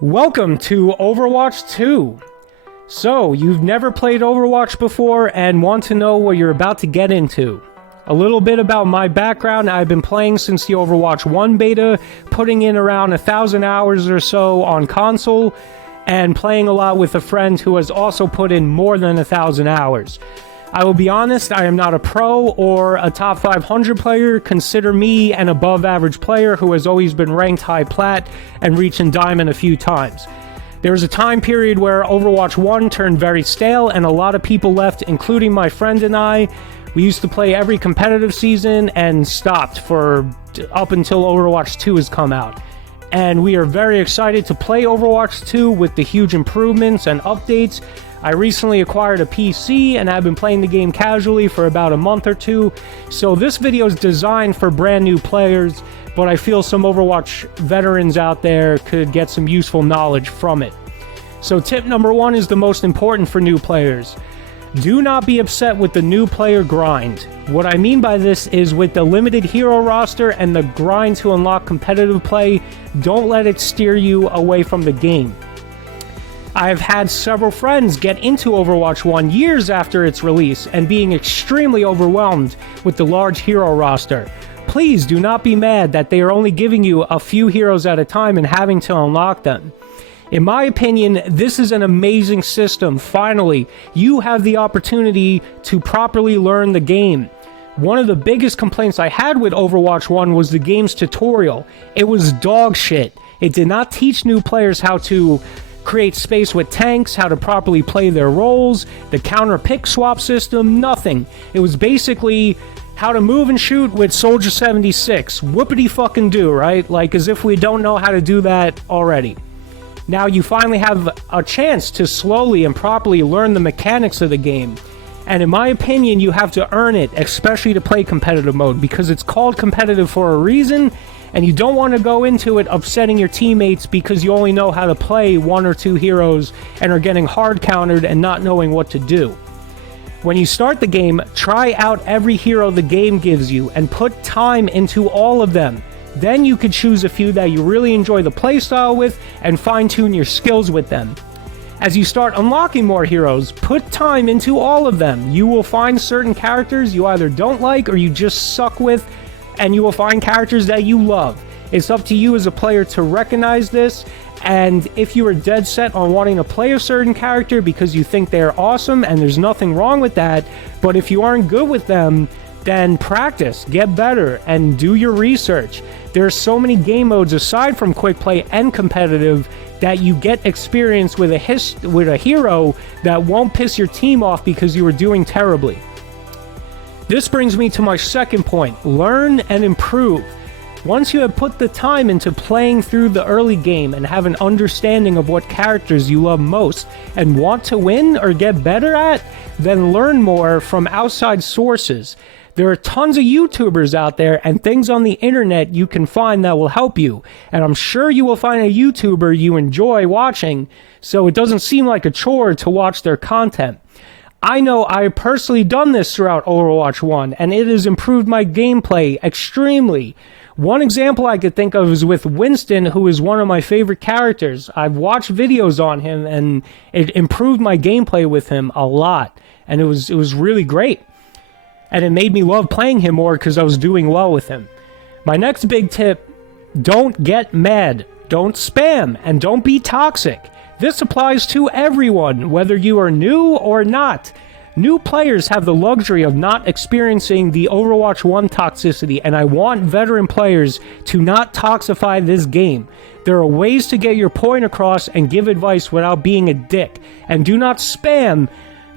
Welcome to Overwatch 2. So, you've never played Overwatch before and want to know what you're about to get into. A little bit about my background: I've been playing since the Overwatch 1 beta, putting in around 1,000 hours or so on console, and playing a lot with a friend who has also put in more than 1,000 hours. I will be honest, I am not a pro or a top 500 player. Consider me an above average player who has always been ranked high plat and reaching diamond a few times. There was a time period where Overwatch 1 turned very stale and a lot of people left, including my friend and I. We used to play every competitive season and stopped for up until Overwatch 2 has come out. And we are very excited to play Overwatch 2 with the huge improvements and updates. I recently acquired a PC and I've been playing the game casually for about a month or two, so this video is designed for brand new players, but I feel some Overwatch veterans out there could get some useful knowledge from it. So tip number 1 is the most important for new players. Do not be upset with the new player grind. What I mean by this is with the limited hero roster and the grind to unlock competitive play, don't let it steer you away from the game. I've had several friends get into Overwatch 1 years after its release and being extremely overwhelmed with the large hero roster. Please do not be mad that they are only giving you a few heroes at a time and having to unlock them. In my opinion, this is an amazing system. Finally, you have the opportunity to properly learn the game. One of the biggest complaints I had with Overwatch 1 was the game's tutorial. It was dog shit. It did not teach new players how to create space with tanks, how to properly play their roles, the counter pick swap system, nothing. It was basically how to move and shoot with Soldier 76. Whoopity fucking do, right? Like as if we don't know how to do that already. Now you finally have a chance to slowly and properly learn the mechanics of the game. And in my opinion, you have to earn it, especially to play competitive mode, because it's called competitive for a reason. And you don't want to go into it upsetting your teammates because you only know how to play one or two heroes and are getting hard countered and not knowing what to do. When you start the game, try out every hero the game gives you and put time into all of them. Then you could choose a few that you really enjoy the playstyle with and fine-tune your skills with them. As you start unlocking more heroes, put time into all of them. You will find certain characters you either don't like or you just suck with, and you will find characters that you love. It's up to you as a player to recognize this, and if you are dead set on wanting to play a certain character because you think they're awesome, and there's nothing wrong with that, but if you aren't good with them, then practice, get better, and do your research. There are so many game modes aside from quick play and competitive that you get experience with a hero that won't piss your team off because you were doing terribly. This brings me to my second point: learn and improve. Once you have put the time into playing through the early game and have an understanding of what characters you love most and want to win or get better at, then learn more from outside sources. There are tons of YouTubers out there and things on the internet you can find that will help you. And I'm sure you will find a YouTuber you enjoy watching, so it doesn't seem like a chore to watch their content. I know I've personally done this throughout Overwatch 1, and it has improved my gameplay extremely. One example I could think of is with Winston, who is one of my favorite characters. I've watched videos on him, and it improved my gameplay with him a lot, and it was really great. And it made me love playing him more because I was doing well with him. My next big tip: don't get mad, don't spam, and don't be toxic. This applies to everyone, whether you are new or not. New players have the luxury of not experiencing the Overwatch 1 toxicity, and I want veteran players to not toxify this game. There are ways to get your point across and give advice without being a dick. And do not spam,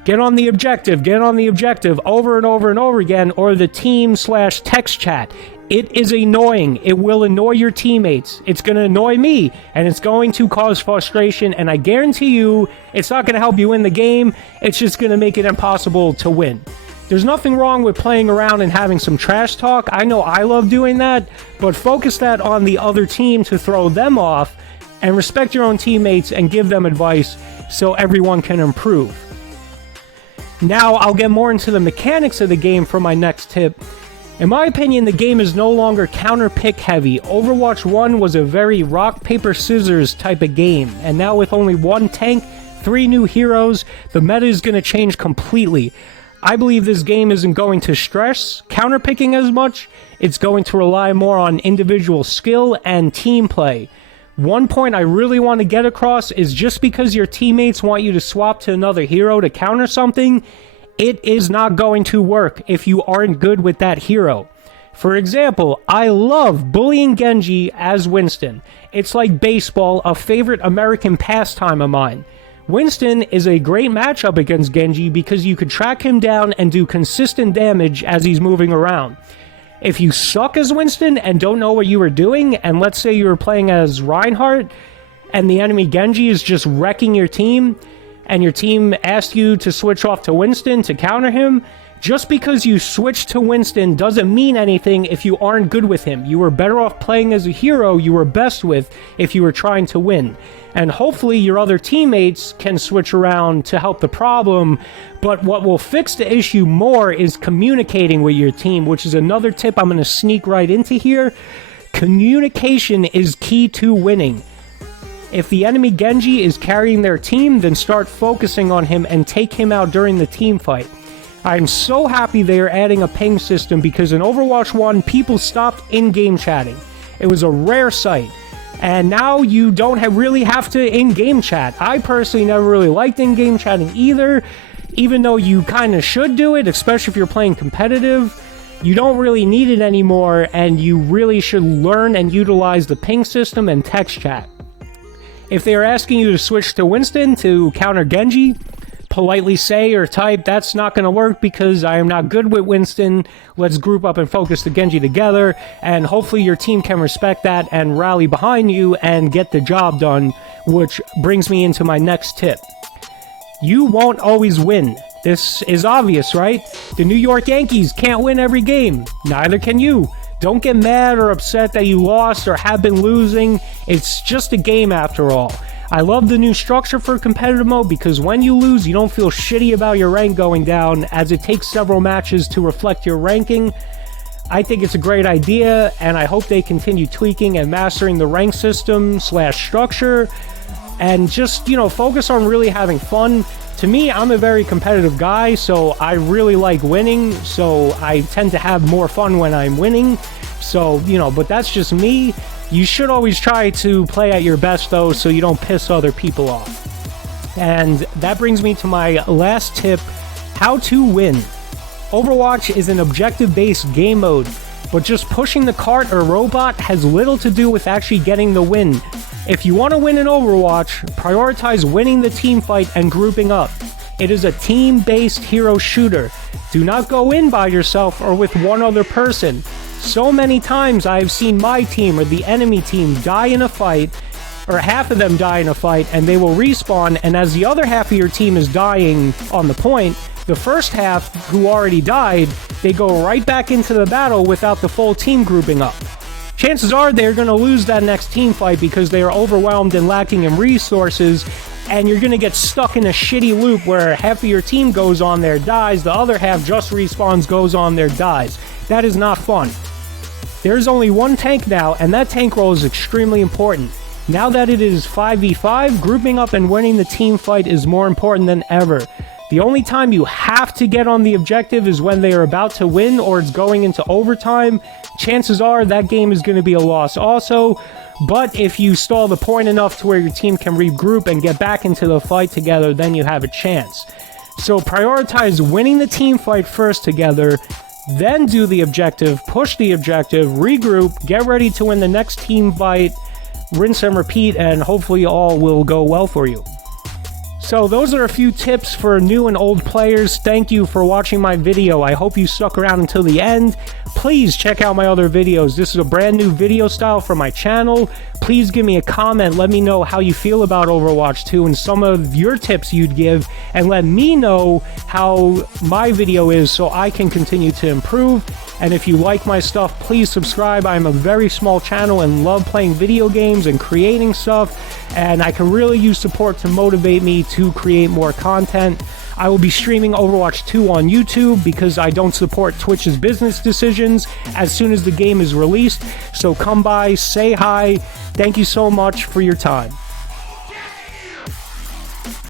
get on the objective over and over and over again, or the team/text chat. It is annoying. It will annoy your teammates. It's going to annoy me, and it's going to cause frustration, and I guarantee you it's not going to help you win the game. It's just going to make it impossible to win. There's nothing wrong with playing around and having some trash talk. I know I love doing that, but focus that on the other team to throw them off, and respect your own teammates and give them advice so everyone can improve. Now I'll get more into the mechanics of the game for my next tip. In my opinion, the game is no longer counter-pick heavy. Overwatch 1 was a very rock, paper, scissors type of game, and now with only one tank, 3 new heroes, the meta is going to change completely. I believe this game isn't going to stress counter-picking as much. It's going to rely more on individual skill and team play. One point I really want to get across is just because your teammates want you to swap to another hero to counter something, it is not going to work if you aren't good with that hero. For example, I love bullying Genji as Winston. It's like baseball, a favorite American pastime of mine. Winston is a great matchup against Genji because you could track him down and do consistent damage as he's moving around. If you suck as Winston and don't know what you were doing, and let's say you were playing as Reinhardt, and the enemy Genji is just wrecking your team, and your team asked you to switch off to Winston to counter him, just because you switched to Winston doesn't mean anything if you aren't good with him. You were better off playing as a hero you were best with if you were trying to win. And hopefully your other teammates can switch around to help the problem, but what will fix the issue more is communicating with your team, which is another tip I'm going to sneak right into here. Communication is key to winning. If the enemy Genji is carrying their team, then start focusing on him and take him out during the team fight. I'm so happy they are adding a ping system because in Overwatch 1, people stopped in-game chatting. It was a rare sight. And now you don't really have to in-game chat. I personally never really liked in-game chatting either, even though you kind of should do it, especially if you're playing competitive. You don't really need it anymore, and you really should learn and utilize the ping system and text chat. If they are asking you to switch to Winston to counter Genji, politely say or type, that's not going to work because I am not good with Winston. Let's group up and focus the Genji together, and hopefully your team can respect that and rally behind you and get the job done, which brings me into my next tip. You won't always win. This is obvious, right? The New York Yankees can't win every game. Neither can you. Don't get mad or upset that you lost or have been losing. It's just a game after all. I love the new structure for competitive mode because when you lose, you don't feel shitty about your rank going down, as it takes several matches to reflect your ranking. I think it's a great idea, and I hope they continue tweaking and mastering the rank system / structure, and just, focus on really having fun. To me, I'm a very competitive guy, so I really like winning, so I tend to have more fun when I'm winning. So, but that's just me. You should always try to play at your best, though, so you don't piss other people off. And that brings me to my last tip, how to win. Overwatch is an objective-based game mode, but just pushing the cart or robot has little to do with actually getting the win. If you want to win in Overwatch, prioritize winning the team fight and grouping up. It is a team-based hero shooter. Do not go in by yourself or with one other person. So many times I have seen my team or the enemy team die in a fight, or half of them die in a fight, and they will respawn, and as the other half of your team is dying on the point, the first half, who already died, they go right back into the battle without the full team grouping up. Chances are they're going to lose that next team fight because they are overwhelmed and lacking in resources, and you're going to get stuck in a shitty loop where half of your team goes on there, dies, the other half just respawns, goes on there, dies. That is not fun. There's only one tank now, and that tank role is extremely important. Now that it is 5v5, grouping up and winning the team fight is more important than ever. The only time you have to get on the objective is when they are about to win or it's going into overtime. Chances are that game is going to be a loss also, but if you stall the point enough to where your team can regroup and get back into the fight together, then you have a chance. So prioritize winning the team fight first together, then do the objective, push the objective, regroup, get ready to win the next team fight, rinse and repeat, and hopefully all will go well for you. So those are a few tips for new and old players. Thank you for watching my video. I hope you stuck around until the end. Please check out my other videos. This is a brand new video style for my channel. Please give me a comment. Let me know how you feel about Overwatch 2 and some of your tips you'd give, and let me know how my video is so I can continue to improve. And if you like my stuff, please subscribe. I'm a very small channel and love playing video games and creating stuff, and I can really use support to motivate me to create more content. I will be streaming Overwatch 2 on YouTube because I don't support Twitch's business decisions as soon as the game is released. So come by, say hi. Thank you so much for your time.